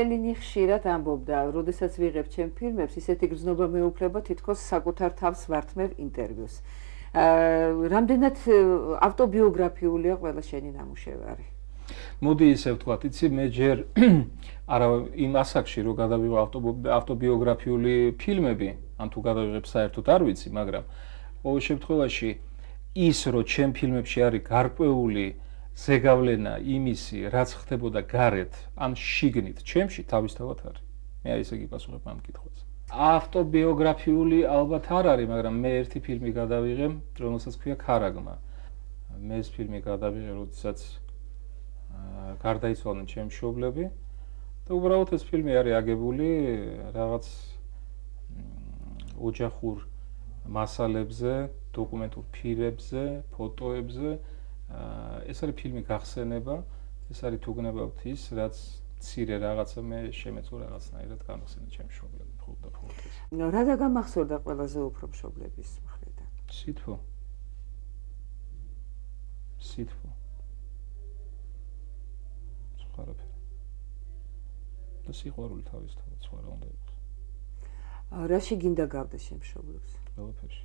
ფელინი ხშირად ამბობდა, როდესაც ვიღებ ჩემ ფილმებს, ისეთი გრძნობა მეუფლება თითქოს საკუთარ თავს ვართმევ ინტერვიუს. რამდენად ავტობიოგრაფიულია ყველა შენი ნამუშევარი? მოდი ისე ვთქვათ, იცი, მე ჯერ არა იმ ასაკში რო გადავიღო ავტობიოგრაფიული ფილმები, ან თუ გადავიღებ საერთოდ არ ვიცი, მაგრამ ყოველ შემთხვევაში ის რო ჩემ ფილმებში არის გარკვეული ზეგავლენა იმისი, რაც ხდებოდა გარეთ, ან შიგნით, ჩემში თავისთავად არის. მე აი ესე გიპასუხებ ამ კითხვაზე. ავტობიოგრაფიული ალბათ არ არის, მაგრამ მე ერთი ფილმი გადავიღე, რომელსაც ქვია ქარაგმა. მე ეს ფილმი გადავიღე, როდესაც გარდაიცვალნენ ჩემი მშობლები და უბრალოდ ეს ფილმი არის აგებული რაღაც ოჯახურ მასალებზე, დოკუმენტურ ფილმებზე, ფოტოებზე. ეს არის ფილმი გახსენება, ეს არის თუ გნებავთ ის, რაც მცირე რაღაცა მე შემეწო რაღაცნაირად გამახსენა ჩემი მშობლები მხოლოდ და მხოლოდ ეს. რა დაგამახსოვრდა ყველაზე უფრო მშობლების მხრიდან? სითბო. სითბო. სხვარაფერი. და სიყვარული თავისთავად, სხვა რა უნდა იყოს. რაში გინდა გავდე შენ მშობლებს? ყველაფერში.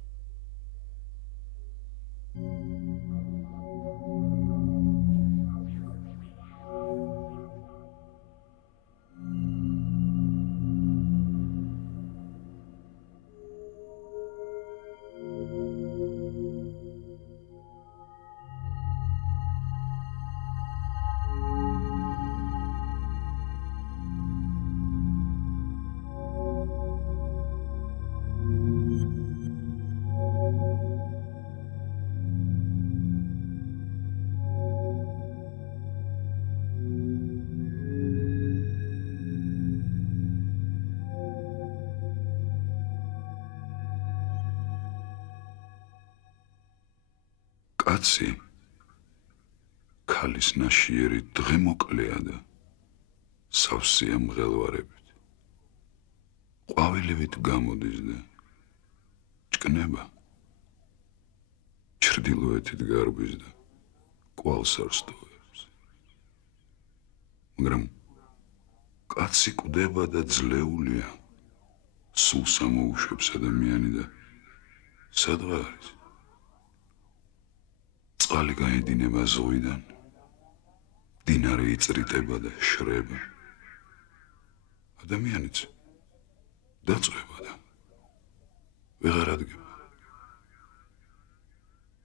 კაცი ქალის ნაშიერი დღე მოკლეა და სავსეა მღელვარებით. ყვავილივით გამოდის და ჭკნება. ჩრდილოეთით გარბის და კვალს არ სტოვებს. მაგრამ კაცი კვდება და ძლეულია. სულს ამოუშვებს ადამიანი და სადღა არის. წყალი გაედინება ზღვიდან, დინარე იწრიტება და შრება. ადამიანიც დაწვება და ვეღარ ადგება.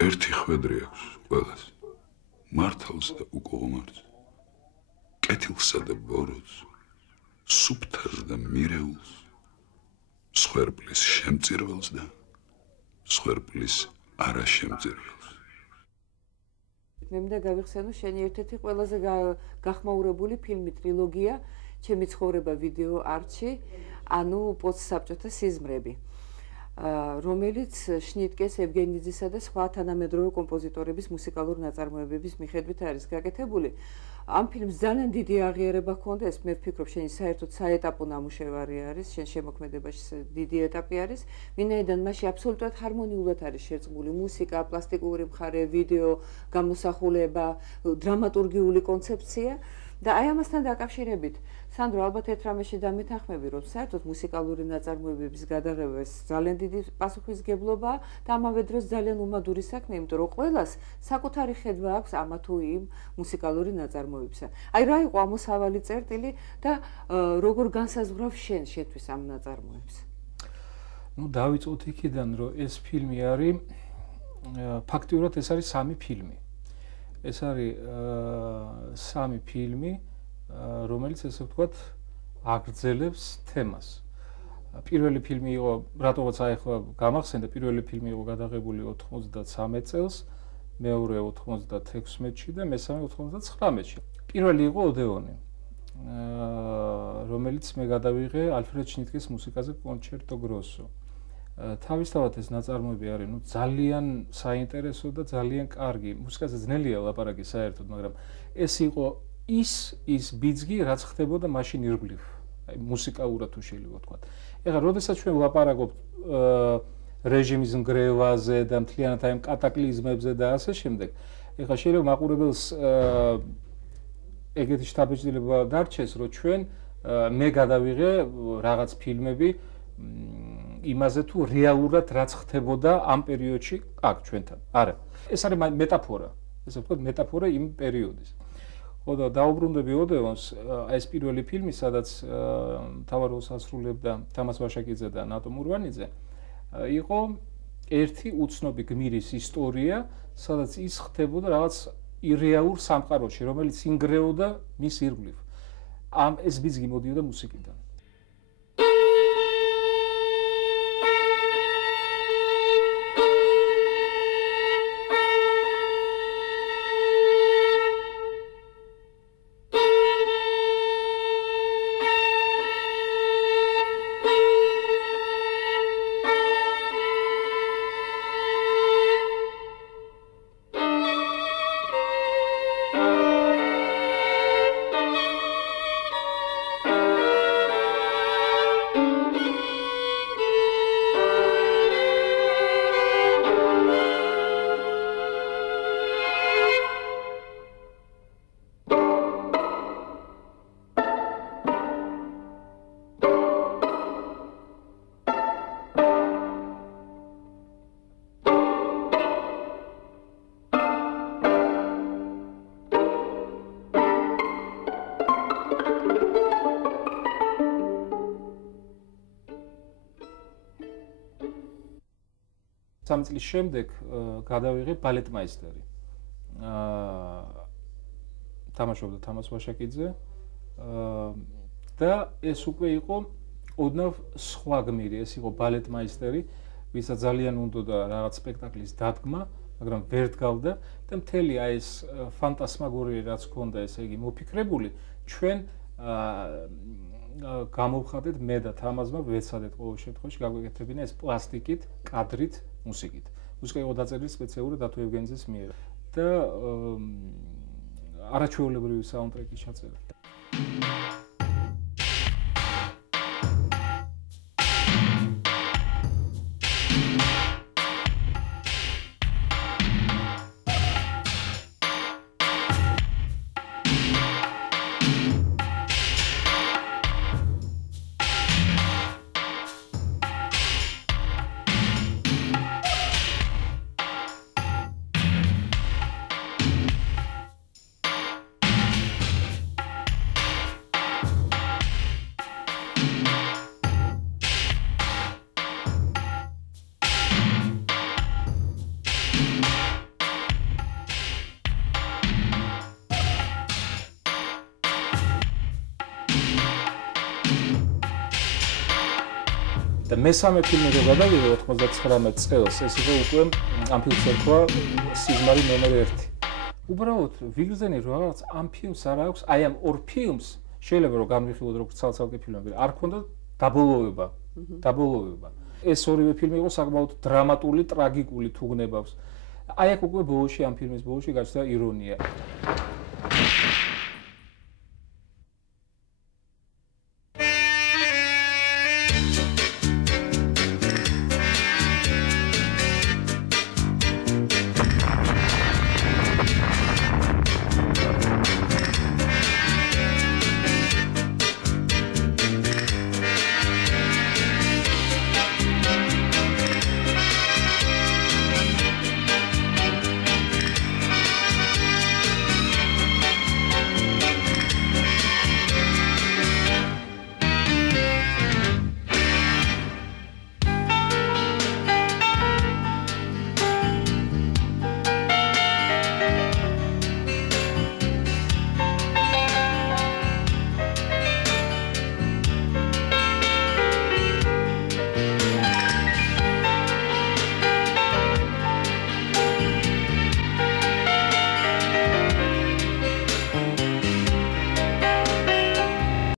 ერთი ხვედრი აქვს ყველას, მართალს და უკუღმართს, კეთილსა და ბოროტს, სუფთას და მირეულს, მსხვერპლის შემწირველს და მსხვერპლის არაშემწირველს. მე მინდა გავიხსენო შენი ერთ-ერთი ყველაზე გახმაურებული ფილმი ტრილოგია ჩემი ცხოვრება ვიდეო არტში, ანუ პოსტსაბჭოთა სიზმრები, რომელიც შნიტკეს, ევგენიძისა და სხვა თანამედროვე კომპოზიტორების მუსიკალური ნაწარმოებების მიხედვით არის გაკეთებული. ამ ფილმს ძალიან დიდი აღიარება ჰქონდა, ეს მე ვფიქრობ შენი საერთოდ საეტაპო ნამუშევარი არის, შენ შემოქმედებაში დიდი ეტაპი არის, ვინაიდან მასში აბსოლუტურად ჰარმონიულად არის შერწყმული მუსიკა, პლასტიკური მხარე, ვიდეო, გამოსახულება, დრამატურგიული კონცეფცია და აი ამასთან დაკავშირებით სანდრო, ალბათ ერთ რამეში დამეთანხმები, რომ საერთოდ მუსიკალური ნაწარმოებების გადაღება ძალიან დიდი პასუხისმგებლობაა და ამავე დროს ძალიან უმადური საქმე, იმიტომ რომ ყველას საკუთარი ხედვა აქვს ამა თუ იმ მუსიკალური ნაწარმოებისა. აი რა იყო ამოსავალი წერტილი და როგორ განსაზღვრავს შენთვის ამ ნაწარმოებს? ნუ დავიწყოთ იქიდან, რომ ეს ფილმი არის ფაქტიურად ეს არის სამი ფილმი. ეს არის სამი ფილმი, რომელიც ესე ვთქვათ აგრძელებს თემას. პირველი ფილმი იყო, რატომაც აიხლა გამახსენდა, პირველი ფილმი იყო გადაღებული 93 წელს, მეორე 96-ში და მესამე 99-ში. პირველი იყო ოდეონი, რომელიც მე გადავიღე ალფრედ შნიტკეს მუსიკაზე კონჩერტო გროსო. თავისთავად ეს ნაწარმოები არის ძალიან საინტერესო და ძალიან კარგი. მუსიკაზე ძნელია ლაპარაკი საერთოდ, მაგრამ ეს იყო ის ბიძგი, რაც ხდებოდა მაშინ ირგვლივ, აი მუსიკალურად თუ შეიძლება ვთქვათ. ეხლა, როდესაც ჩვენ ვლაპარაკობთ რეჟიმის ნგრევაზე და მთლიანად აი ამ კატაკლიზმებზე და ასე შემდეგ, ეხლა შეიძლება მაყურებელს ეგეთი შთაბეჭდილება დარჩეს, რომ ჩვენ მე გადავიღე რაღაც ფილმები იმაზე თუ რეალურად რაც ხდებოდა ამ პერიოდში აქ ჩვენთან. არა, ეს არის მეტაფორა. ესე ვთქვათ, მეტაფორა იმ პერიოდის. ხო და დაუბრუნდები ოდეონს, ეს პირველი ფილმი, სადაც მთავარ როლს ასრულებდა თამაზ ვაშაკიძე და ნატო მურვანიძე, იყო ერთი უცნობი გმირის ისტორია, სადაც ის ხდებოდა რაღაც ირეალურ სამყაროში, რომელიც ინგრეოდა მის ირგვლივ. ეს ბიძგი მოდიოდა მუსიკიდან. Some წლის შემდეგ გადავიღე ბალეტმაისტერი. თამაშობდა თამაზ ვაშაკიძე და ეს უკვე იყო ოდნავ სხვა გმირი, ეს იყო ბალეტმაისტერი, ვისაც ძალიან უნდოდა რაღაც სპექტაკლის დადგმა, მაგრამ ვერ დგავდა და მთელი ეს ფანტასმაგორია რაც ჰქონდა, ესე იგი მოფიქრებული, ჩვენ გამოვხატეთ მე და თამაზმა ვეცადეთ ყოველ შემთხვევაში გაგვეკეთებინა ეს პლასტიკით, კადრით, მუსიკით. მუსიკა იყო დაწერილი სპეციალურად დათო ევგენიძის მიერ და არაჩვეულებრივი საუნდტრეკის ჩაწერა. და მესამე ფილმი რო გადავიღე 99 წელს, ეს იყო უკვე ამ ფილმს ერქვა სიზმარი ნომერ 1. უბრალოდ ვიგრძენი რომ რაღაც ამ ფილმს არ აქვს, აი ამ ორ ფილმს შეიძლება რომ განვიხილოთ როგორც ცალ-ცალკე ფილმები, არ ქონდა დაბოლოება. ეს ორივე ფილმი იყო საკმაოდ დრამატული, ტრაგიკული თუ გნებავს. აი აქ უკვე ბოლოში ამ ფილმის ბოლოში გაჩნდა ირონია.